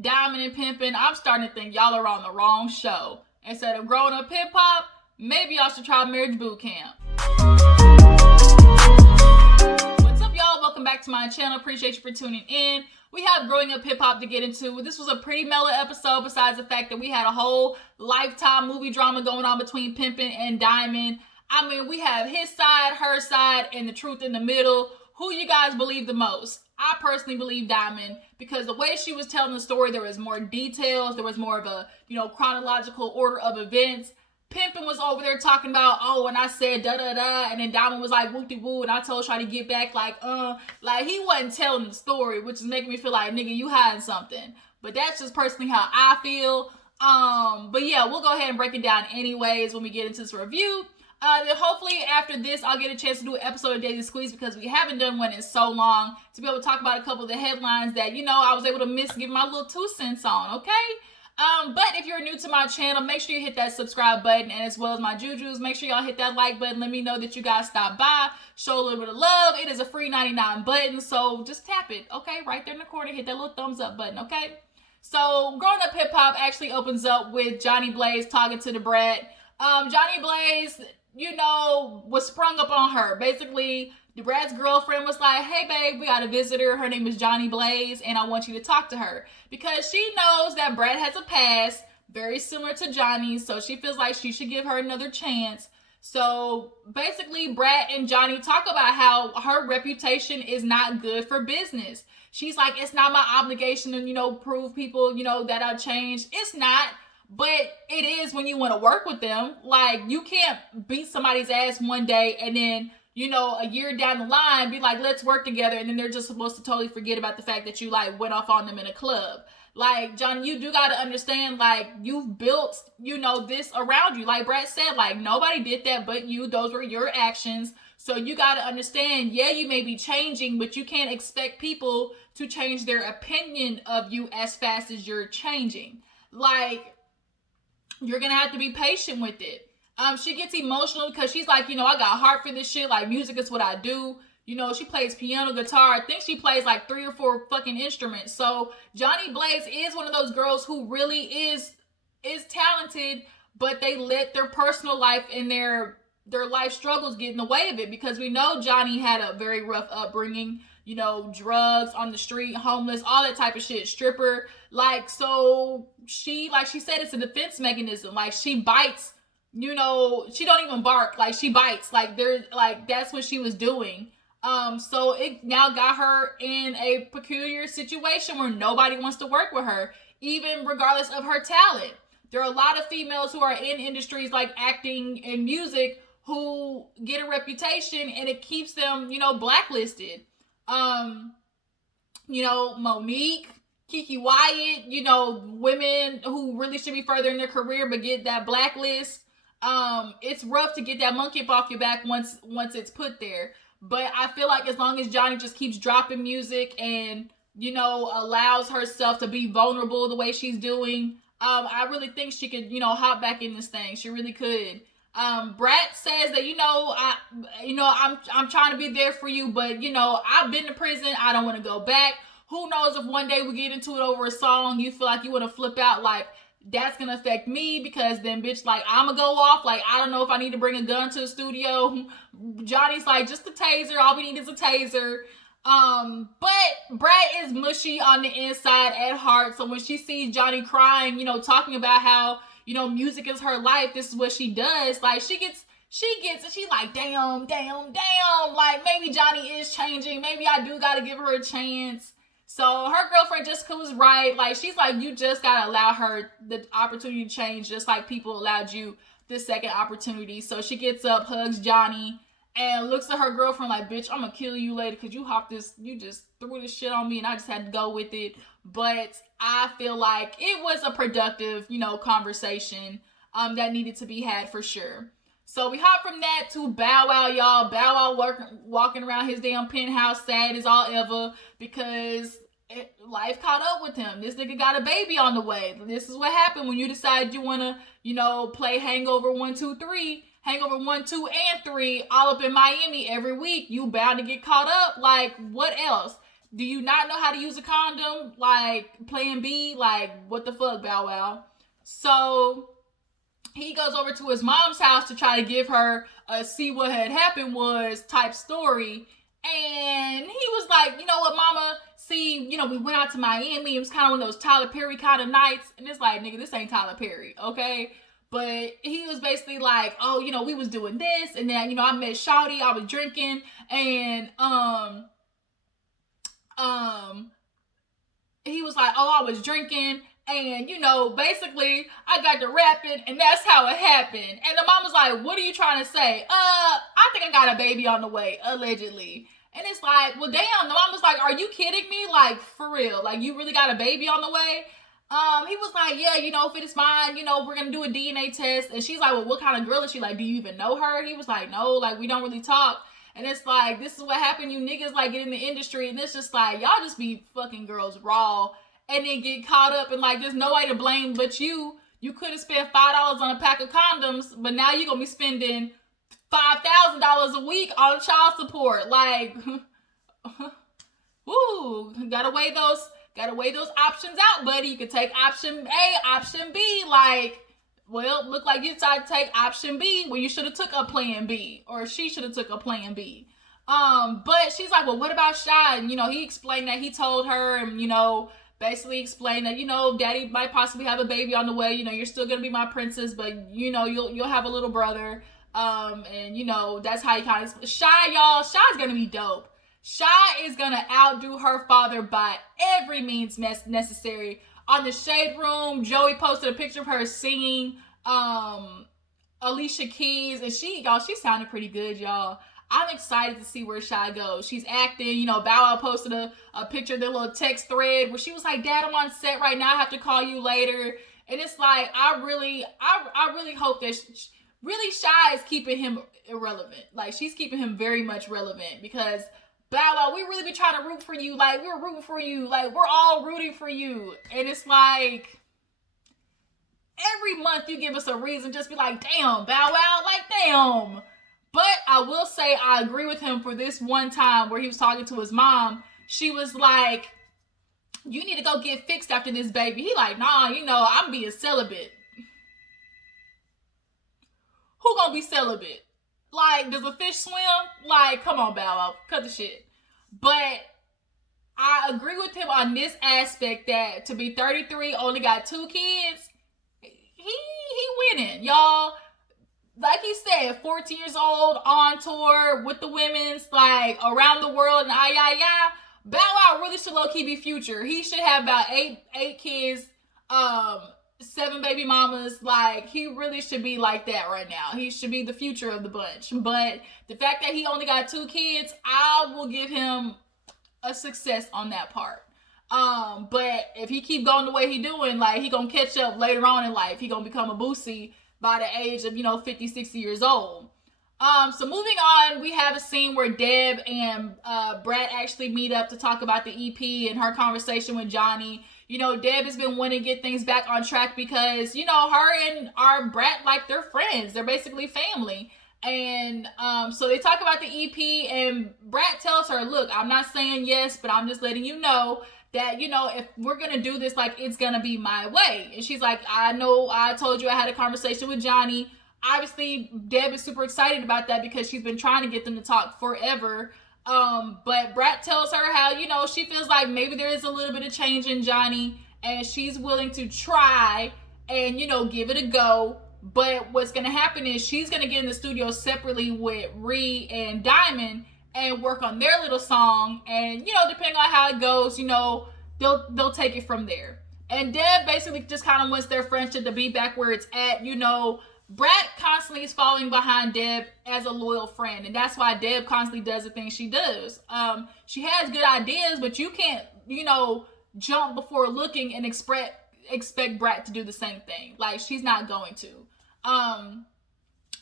Diamond and Pimpin, I'm starting to think y'all are on the wrong show. Instead of growing up hip hop, maybe y'all should try marriage boot camp. What's up, y'all? Welcome back to my channel. Appreciate you for tuning in. We have growing up hip hop to get into. This was a pretty mellow episode, besides the fact that we had a whole Lifetime movie drama going on between Pimpin and Diamond. I mean, we have his side, her side, and the truth in the middle. Who you guys believe the most? I personally believe Diamond, because the way she was telling the story, there was more details. There was more of a, chronological order of events. Pimpin was over there talking about, oh, and I said da-da-da, and then Diamond was like whoop-de-woo, and I told her to get back like he wasn't telling the story, which is making me feel like, nigga, you hiding something. But that's just personally how I feel. But yeah, we'll go ahead and break it down anyways when we get into this review. Then hopefully after this, I'll get a chance to do an episode of Daily Squeeze, because we haven't done one in so long, to be able to talk about a couple of the headlines that, I was able to give my little 2 cents on, okay? But if you're new to my channel, make sure you hit that subscribe button, and as well as my jujus, make sure y'all hit that like button. Let me know that you guys stopped by. Show a little bit of love. It is a free 99 button, so just tap it, okay? Right there in the corner, hit that little thumbs up button, okay? So, Growing Up Hip Hop actually opens up with Johnny Blaze talking to the brat. Johnny Blaze, was sprung up on her. Basically, the brat's girlfriend was like, hey babe, we got a visitor. Her name is Johnny Blaze, and I want you to talk to her. Because she knows that Brat has a past very similar to Johnny's, so she feels like she should give her another chance. So basically, Brat and Johnny talk about how her reputation is not good for business. She's like, it's not my obligation to, prove people, that I've changed. It's not. But it is when you want to work with them. Like, you can't beat somebody's ass one day and then, a year down the line be like, let's work together. And then they're just supposed to totally forget about the fact that you, went off on them in a club. Like, Johnny, you do got to understand, you've built, this around you. Like Brad said, nobody did that but you. Those were your actions. So you got to understand, yeah, you may be changing, but you can't expect people to change their opinion of you as fast as you're changing. You're going to have to be patient with it. She gets emotional because she's like, I got heart for this shit. Music is what I do. She plays piano, guitar. I think she plays 3 or 4 fucking instruments. So Johnny Blaze is one of those girls who really is talented, but they let their personal life and their life struggles get in the way of it, because we know Johnny had a very rough upbringing. Drugs on the street, homeless, all that type of shit, stripper. So she said, it's a defense mechanism. She bites, she don't even bark. She bites. That's what she was doing. So it now got her in a peculiar situation where nobody wants to work with her, even regardless of her talent. There are a lot of females who are in industries like acting and music who get a reputation, and it keeps them, blacklisted. Monique, Kiki Wyatt, women who really should be furthering their career but get that blacklist. It's rough to get that monkey off your back once it's put there. But I feel like as long as Johnny just keeps dropping music and, allows herself to be vulnerable the way she's doing, I really think she could, hop back in this thing. She really could. Brat says that, I'm trying to be there for you, but, I've been to prison. I don't want to go back. Who knows if one day we get into it over a song, you feel like you want to flip out, that's going to affect me, because then, bitch, I'm going to go off. I don't know if I need to bring a gun to the studio. Johnny's just a taser. All we need is a taser. But Brat is mushy on the inside at heart. So when she sees Johnny crying, talking about how, music is her life, this is what she does. She gets, and she damn. Maybe Johnny is changing. Maybe I do got to give her a chance. So her girlfriend Jessica was right. She's you just got to allow her the opportunity to change, just like people allowed you the second opportunity. So she gets up, hugs Johnny, and looks at her girlfriend bitch, I'm going to kill you later because you just threw this shit on me and I just had to go with it. But I feel like it was a productive, conversation that needed to be had for sure. So we hop from that to Bow Wow, y'all. Bow Wow walking around his damn penthouse sad as all ever because life caught up with him. This nigga got a baby on the way. This is what happened when you decide you want to, play Hangover 1, 2, 3. Hangover 1, 2, and 3 all up in Miami every week. You bound to get caught up. What else? Do you not know how to use a condom? Like, plan B? Like, what the fuck, Bow Wow? So he goes over to his mom's house to try to give her a see what had happened was type story. And he was like, you know what, mama? See, you know, we went out to Miami. It was kind of one of those Tyler Perry kind of nights. And it's like, nigga, this ain't Tyler Perry, okay? But he was basically like, oh, you know, we was doing this. And then, you know, I met Shawty. I was drinking. And, he was like, oh, I was drinking. And, you know, basically, I got to rapping, and that's how it happened. And the mom was like, what are you trying to say? I think I got a baby on the way, allegedly. And it's like, well, damn. The mom was like, are you kidding me? Like, for real. Like, you really got a baby on the way? He was like, yeah, you know, if it's mine, you know, we're going to do a DNA test. And she's like, well, what kind of girl is she? Like, do you even know her? He was like, no, like, we don't really talk. And it's like, this is what happened. You niggas, like, get in the industry. And it's just like, y'all just be fucking girls raw. And then get caught up and like there's nobody to blame but you. You could have spent $5 on a pack of condoms, but now you're gonna be spending $5,000 a week on child support. Like, woo, gotta weigh those options out, buddy. You could take option A, option B. Like, well, look like you decided to take option B when you should have took a plan B, or she should have took a plan B. But she's like, well, what about Shy? And you know, he explained that he told her, and you know, basically explained that, you know, daddy might possibly have a baby on the way. You know, you're still gonna be my princess, but you know, you'll have a little brother. And you know, that's how you kind of Shy, y'all. Shy's gonna be dope. Shy is gonna outdo her father by every means necessary. On the Shade Room, Joey posted a picture of her singing Alicia Keys, and she sounded pretty good, y'all. I'm excited to see where Shy goes. She's acting, you know, Bow Wow posted a picture of their little text thread where she was like, Dad, I'm on set right now. I have to call you later. And it's like, I really hope that really Shy is keeping him irrelevant. Like, she's keeping him very much relevant because Bow Wow, we really be trying to root for you. Like, we're rooting for you. Like, we're all rooting for you. And it's like, every month you give us a reason, just be like, damn, Bow Wow, like, damn. But I will say I agree with him for this one time where he was talking to his mom. She was like, you need to go get fixed after this baby. He like, nah, you know, I'm being celibate. Who gonna be celibate? Like, does a fish swim? Like, come on, Bow Wow, cut the shit. But I agree with him on this aspect that to be 33, only got 2 kids, he winning, y'all. Like he said, 14 years old, on tour with the women's, like, around the world, and Bow Wow really should low-key be Future. He should have about eight kids, 7 baby mamas. Like, he really should be like that right now. He should be the Future of the bunch. But the fact that he only got 2 kids, I will give him a success on that part. But if he keep going the way he doing, like, he gonna catch up later on in life. He gonna become a Boosie by the age of, you know, 50, 60 years old. So moving on, we have a scene where Deb and Brat actually meet up to talk about the EP and her conversation with Johnny. You know, Deb has been wanting to get things back on track because, you know, her and our Brat, like, they're friends. They're basically family. And so they talk about the EP, and Brat tells her, look, I'm not saying yes, but I'm just letting you know that, you know, if we're going to do this, like, it's going to be my way. And she's like, I know I told you I had a conversation with Johnny. Obviously, Deb is super excited about that because she's been trying to get them to talk forever. But Brat tells her how, you know, she feels like maybe there is a little bit of change in Johnny and she's willing to try and, you know, give it a go. But what's going to happen is she's going to get in the studio separately with Ree and Diamond and work on their little song, and, you know, depending on how it goes, you know, they'll take it from there. And Deb basically just kind of wants their friendship to be back where it's at. You know, Brat constantly is following behind Deb as a loyal friend, and that's why Deb constantly does the things she does. She has good ideas, but you can't, you know, jump before looking and expect Brat to do the same thing. Like, she's not going to.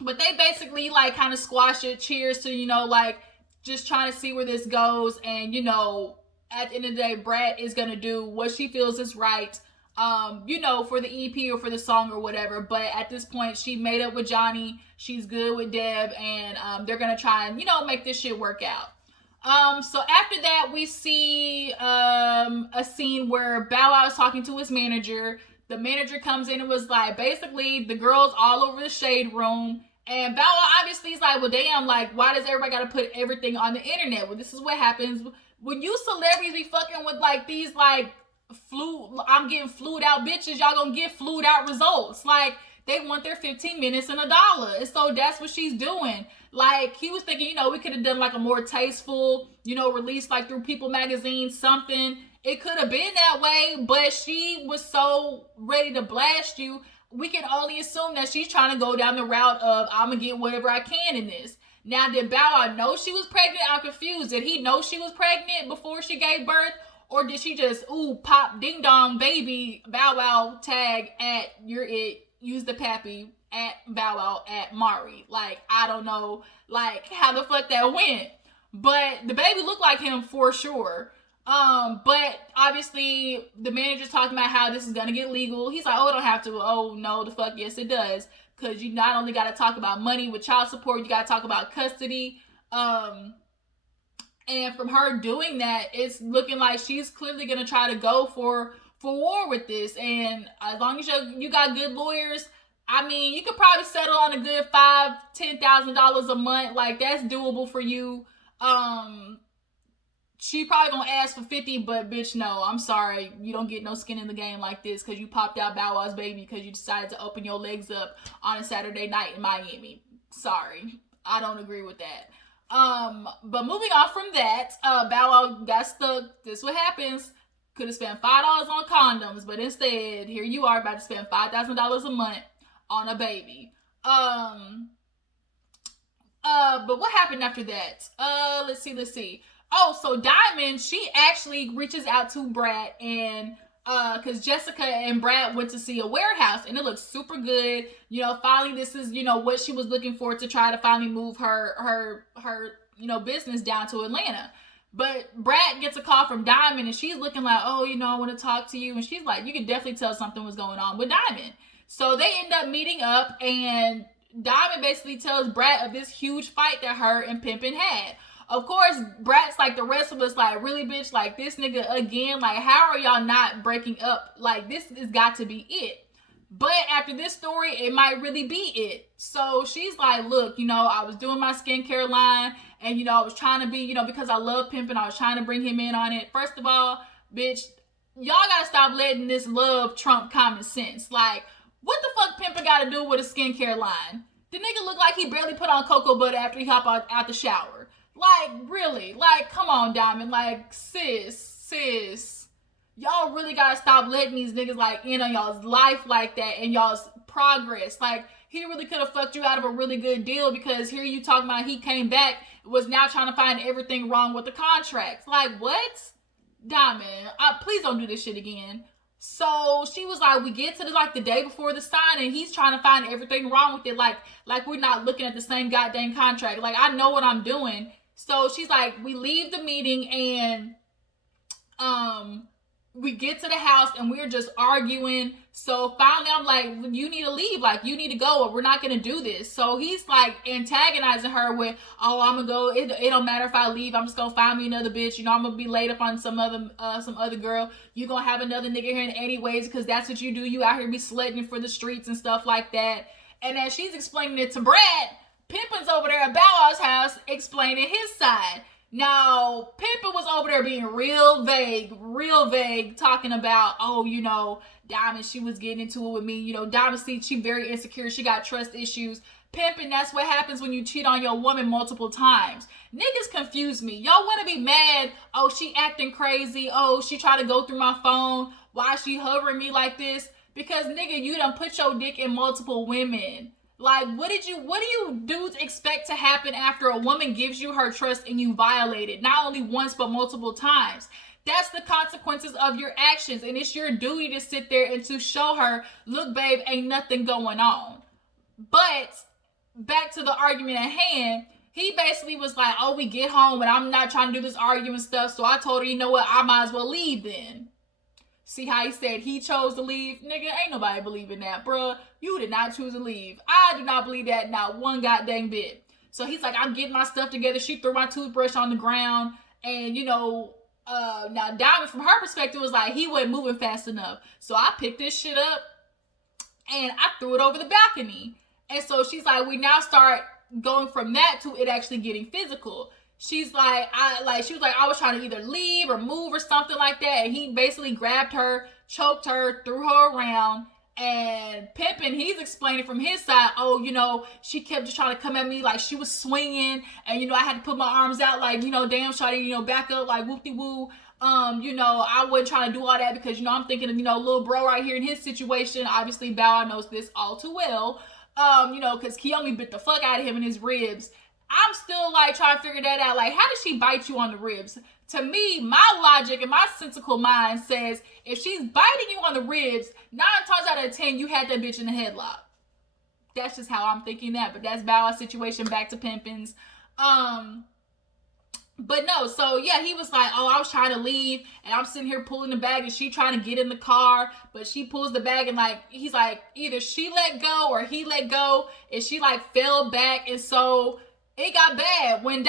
But they basically, like, kind of squash it. Cheers to, you know, like, just trying to see where this goes. And, you know, at the end of the day, Brat is going to do what she feels is right, you know, for the EP or for the song or whatever. But at this point, she made up with Johnny. She's good with Deb. And they're going to try and, you know, make this shit work out. So after that, we see a scene where Bow Wow is talking to his manager. The manager comes in and was like, basically, the girls all over the shade room. And Bow Wow obviously is like, well, damn, like, why does everybody got to put everything on the internet? Well, this is what happens when you celebrities be fucking with like these like I'm getting flued out bitches. Y'all gonna get flued out results. Like, they want their 15 minutes and $1. And so that's what she's doing. Like, he was thinking, we could have done like a more tasteful, release like through People magazine, something. It could have been that way, but she was so ready to blast you. We can only assume that she's trying to go down the route of, I'm gonna get whatever I can in this. Now, did Bow Wow know she was pregnant? I'm confused. Did he know she was pregnant before she gave birth? Or did she just, pop, ding dong, baby, Bow Wow, tag at you're it, use the pappy at Bow Wow at Maury? Like, I don't know, like, how the fuck that went. But the baby looked like him for sure. But obviously the manager's talking about how this is gonna get legal. He's like, oh, it don't have to. Oh, no, the fuck, yes, it does. Because you not only got to talk about money with child support, you got to talk about custody. And from her doing that, it's looking like she's clearly going to try to go for war with this. And as long as you got good lawyers, I mean, you could probably settle on a good $5,000-$10,000 a month. Like, that's doable for you. She probably gonna ask for 50, but bitch, no, I'm sorry. You don't get no skin in the game like this because you popped out Bow Wow's baby because you decided to open your legs up on a Saturday night in Miami. Sorry. I don't agree with that. But moving on from that, Bow Wow got stuck. This is what happens. Could have spent $5 on condoms, but instead, here you are about to spend $5,000 a month on a baby. But what happened after that? Let's see. Oh, so Diamond, she actually reaches out to Brad and because Jessica and Brad went to see a warehouse and it looks super good. Finally this is, what she was looking for to try to finally move her business down to Atlanta. But Brad gets a call from Diamond and she's looking like, oh, I want to talk to you. And she's like, you can definitely tell something was going on with Diamond. So they end up meeting up and Diamond basically tells Brad of this huge fight that her and Pimpin had. Of course, Brat's like the rest of us, like, really, bitch, like, this nigga again, like, how are y'all not breaking up? Like, this has got to be it. But after this story, it might really be it. So she's like, look, I was doing my skincare line, and, I was trying to be, because I love Pimpin', I was trying to bring him in on it. First of all, bitch, y'all gotta stop letting this love trump common sense. Like, what the fuck Pimpin' gotta do with a skincare line? The nigga look like he barely put on cocoa butter after he hop out the shower. Like, really? Like, come on, Diamond. Like, sis. Y'all really gotta stop letting these niggas, like, in on y'all's life like that and y'all's progress. Like, he really could have fucked you out of a really good deal because here you talking about he came back, was now trying to find everything wrong with the contracts. Like, what? Diamond, please don't do this shit again. So she was like, we get to the day before the sign and he's trying to find everything wrong with it. Like we're not looking at the same goddamn contract. Like, I know what I'm doing. So she's like, we leave the meeting and we get to the house and we're just arguing. So finally I'm like, you need to leave. Like, you need to go or we're not going to do this. So he's like antagonizing her with, oh, I'm going to go. It don't matter if I leave. I'm just going to find me another bitch. I'm going to be laid up on some other girl. You're going to have another nigga here in anyways because that's what you do. You out here be slutting for the streets and stuff like that. And as she's explaining it to Brad, Pimpin's over there at Bow Wow's house explaining his side. Now, Pimpin was over there being real vague, talking about, oh, Diamond, she was getting into it with me. Diamond, see, she very insecure. She got trust issues. Pimpin, that's what happens when you cheat on your woman multiple times. Niggas confuse me. Y'all want to be mad. Oh, she acting crazy. Oh, she tried to go through my phone. Why is she hovering me like this? Because, nigga, you done put your dick in multiple women. Like, what do you dudes expect to happen after a woman gives you her trust and you violate it? Not only once, but multiple times. That's the consequences of your actions. And it's your duty to sit there and to show her, look, babe, ain't nothing going on. But back to the argument at hand, he basically was like, oh, we get home and I'm not trying to do this argument stuff. So I told her, you know what, I might as well leave then. See how he said he chose to leave? Nigga, ain't nobody believing that, bruh. You did not choose to leave. I do not believe that, not one goddamn bit. So he's like, I'm getting my stuff together. She threw my toothbrush on the ground. And, now Diamond, from her perspective, was like, he wasn't moving fast enough. So I picked this shit up and I threw it over the balcony. And so she's like, we now start going from that to it actually getting physical. She's like, she was like, I was trying to either leave or move or something like that. And he basically grabbed her, choked her, threw her around. And Pimpin, he's explaining from his side, she kept just trying to come at me like she was swinging. And, I had to put my arms out like, damn, shawty, back up like whoop-de-woo. I wasn't trying to do all that because, I'm thinking of, little bro right here in his situation. Obviously, Bow Wow knows this all too well. Because Kiyomi bit the fuck out of him in his ribs. I'm still like trying to figure that out. Like, how did she bite you on the ribs? To me, my logic and my sensical mind says if she's biting you on the ribs, 9 times out of 10, you had that bitch in a headlock. That's just how I'm thinking that. But that's Bow Wow's situation. Back to Pimpin's. But no, so yeah, he was like, I was trying to leave and I'm sitting here pulling the bag and she trying to get in the car, but she pulls the bag and he's like, either she let go or he let go and she fell back. And so it got bad. When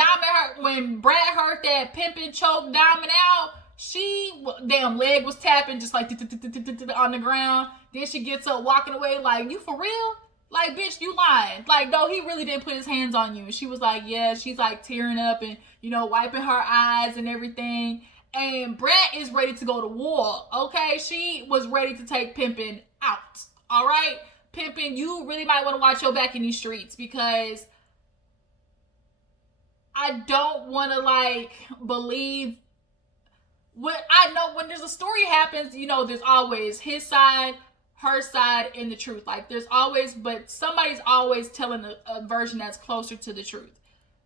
Brad heard that Pimpin choked Diamond out, she damn leg was tapping just on the ground. Then she gets up walking away like, you for real? Like, bitch, you lying. Like, no, he really didn't put his hands on you. And she was like, yeah, she's tearing up and, wiping her eyes and everything. And Brat is ready to go to war, okay? She was ready to take Pimpin out, all right? Pimpin, you really might want to watch your back in these streets because I don't want to, believe what I know. When there's a story happens, there's always his side, her side, and the truth. There's always, but somebody's always telling a version that's closer to the truth.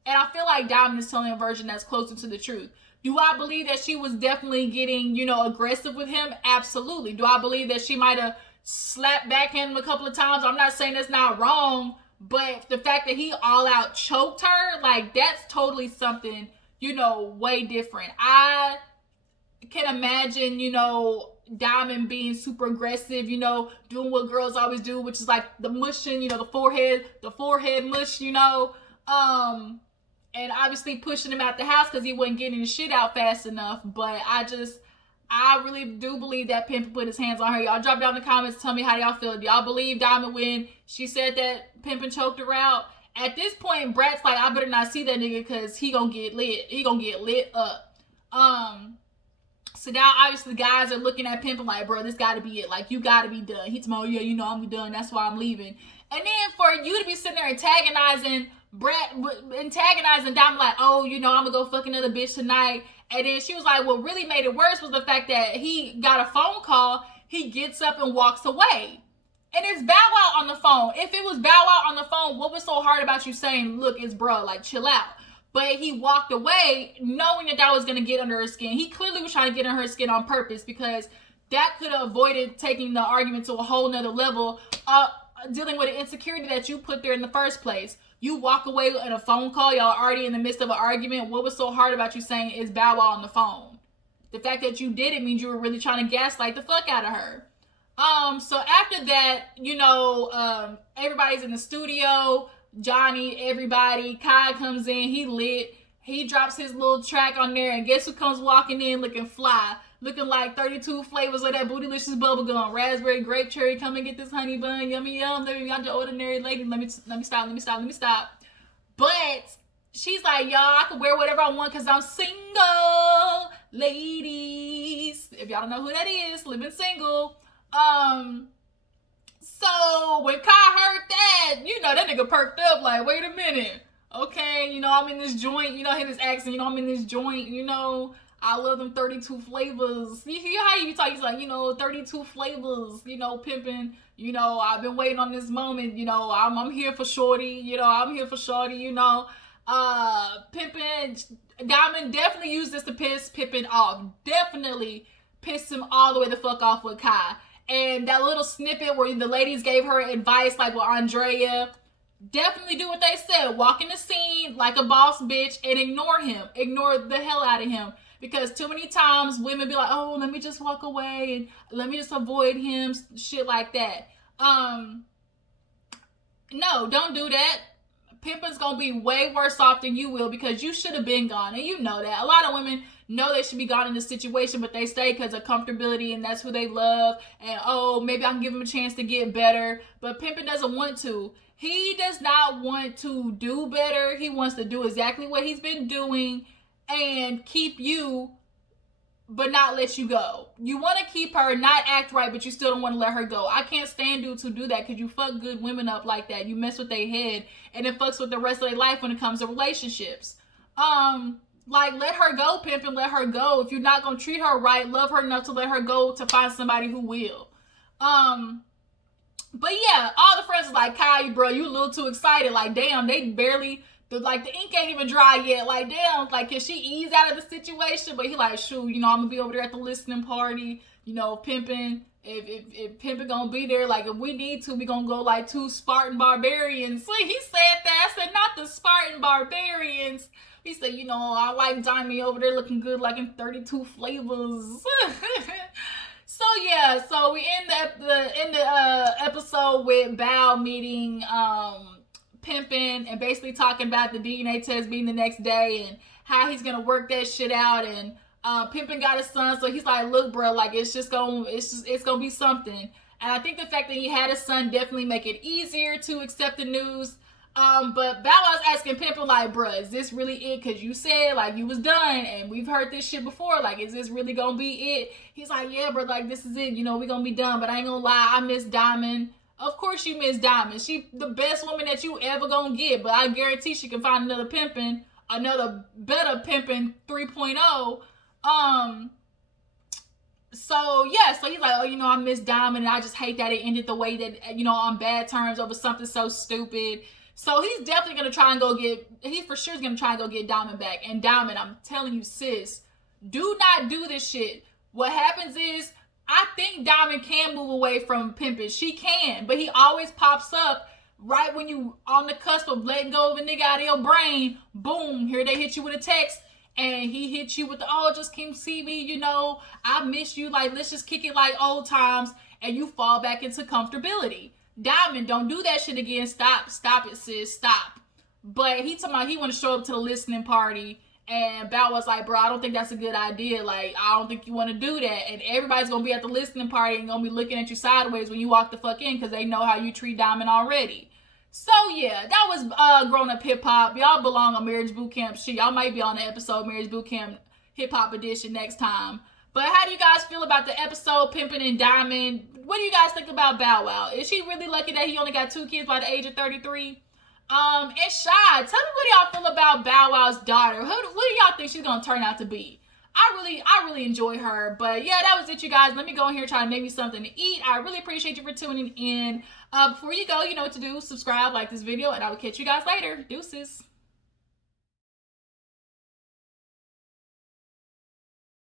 And I feel like Diamond is telling a version that's closer to the truth. Do I believe that she was definitely getting, aggressive with him? Absolutely. Do I believe that she might have slapped back at him a couple of times? I'm not saying that's not wrong, but the fact that he all out choked her, that's totally something, way different. I can imagine, Diamond being super aggressive, doing what girls always do, which is the mushing, the forehead mush, and obviously pushing him out the house because he wasn't getting the shit out fast enough. But I really do believe that Pimpin put his hands on her. Y'all drop down in the comments, tell me how y'all feel. Do y'all believe Diamond when she said that Pimpin choked her out? At this point, Brat's like, I better not see that nigga because he gonna get lit. He gonna get lit up. So now, obviously, the guys are looking at Pimpin like, bro, this gotta be it. You gotta be done. He told me, yeah, I'm done. That's why I'm leaving. And then for you to be sitting there antagonizing Diamond like, oh, I'm gonna go fuck another bitch tonight. And then she was like, what really made it worse was the fact that he got a phone call. He gets up and walks away. And it's Bow Wow on the phone. If it was Bow Wow on the phone, what was so hard about you saying, look, it's bro, chill out? But he walked away knowing that was going to get under her skin. He clearly was trying to get under her skin on purpose because that could have avoided taking the argument to a whole nother level, dealing with the insecurity that you put there in the first place. You walk away in a phone call. Y'all already in the midst of an argument. What was so hard about you saying is Bow Wow on the phone? The fact that you did it means you were really trying to gaslight the fuck out of her. So after that, everybody's in the studio. Johnny, everybody, Kai comes in, he lit, he drops his little track on there, and guess who comes walking in looking fly, looking like 32 flavors of that Bootylicious bubblegum, raspberry, grape, cherry, come and get this honey bun, yummy yum, let me got the ordinary lady, let me stop. But she's like, y'all, I can wear whatever I want because I'm single, ladies. If y'all don't know who that is, living single. So when Kai heard that, that nigga perked up like, wait a minute. Okay, I'm in this joint, his accent, I'm in this joint, I love them 32 flavors. You hear how you talk, he's like, 32 flavors, Pimpin', I've been waiting on this moment, I'm here for shorty, I'm here for shorty, Pimpin', Diamond definitely used this to piss Pimpin off. Definitely pissed him all the way the fuck off with Kai. And that little snippet where the ladies gave her advice, like with Andrea, definitely do what they said. Walk in the scene like a boss bitch and ignore him. Ignore the hell out of him. Because too many times women be like, oh, let me just walk away and let me just avoid him. Shit like that. No, don't do that. Pimpin's gonna be way worse off than you will because you should have been gone. And you know that. A lot of women know they should be gone in this situation, but they stay because of comfortability and that's who they love. And oh, maybe I can give him a chance to get better. But Pimpin doesn't want to. He does not want to do better. He wants to do exactly what he's been doing and keep you, but not let you go. You want to keep her, not act right, but you still don't want to let her go. I can't stand dudes who do that because you fuck good women up like that. You mess with their head and it fucks with the rest of their life when it comes to relationships. Like, let her go, Pimpin, let her go. If you're not going to treat her right, love her enough to let her go to find somebody who will. But yeah, all the friends are like, Kai, bro, you a little too excited. Like, damn, they barely... the ink ain't even dry yet. Like, damn, like, can she ease out of the situation? But he like, shoot, you know, I'm gonna be over there at the listening party. You know, Pimpin, if Pimpin gonna be there, like, if we need to, we gonna go like 2 Spartan barbarians. So he said that. I said, not the Spartan barbarians. He said, you know, I like Diamond over there looking good, like in 32 flavors. So yeah, so we end the episode with Bao meeting Pimpin and basically talking about the DNA test being the next day and how he's gonna work that shit out. And Pimpin got his son, so he's like, look, bro, like it's gonna be something. And I think the fact that he had a son definitely make it easier to accept the news. But Bow Wow's asking Pimpin, like, bruh, is this really it? Because you said, like, you was done, and we've heard this shit before. Like, is this really gonna be it? He's like, yeah, bro, like, this is it. You know, we gonna be done. But I ain't gonna lie, I miss Diamond. Of course you miss Diamond. She the best woman that you ever gonna get. But I guarantee she can find another Pimpin, another better Pimpin 3.0. So, yeah, so he's like, oh, you know, I miss Diamond, and I just hate that it ended the way that, you know, on bad terms over something so stupid. So he's definitely going to try and he for sure is going to try and go get Diamond back. And Diamond, I'm telling you, sis, do not do this shit. What happens is, I think Diamond can move away from Pimpin. She can, but he always pops up right when you on the cusp of letting go of a nigga out of your brain. Boom, here they hit you with a text. And he hit you with the, oh, just come see me, you know, I miss you. Like, let's just kick it like old times. And you fall back into comfortability. Diamond, don't do that shit again. Stop it, sis. Stop. But he talking about he want to show up to the listening party. And Bow was like, bro, I don't think that's a good idea. Like, I don't think you want to do that. And everybody's going to be at the listening party and going to be looking at you sideways when you walk the fuck in because they know how you treat Diamond already. So, yeah, that was Grown Up Hip Hop. Y'all belong on Marriage Boot Camp. Shit, y'all might be on the episode Marriage Boot Camp Hip Hop Edition next time. But how do you guys feel about the episode Pimpin and Diamond? What do you guys think about Bow Wow? Is she really lucky that he only got 2 kids by the age of 33? And Shy, tell me what y'all feel about Bow Wow's daughter. What do y'all think she's gonna turn out to be? I really enjoy her. But yeah, that was it, you guys. Let me go in here try to make me something to eat. I really appreciate you for tuning in. Before you go, you know what to do. Subscribe, like this video, and I will catch you guys later. Deuces.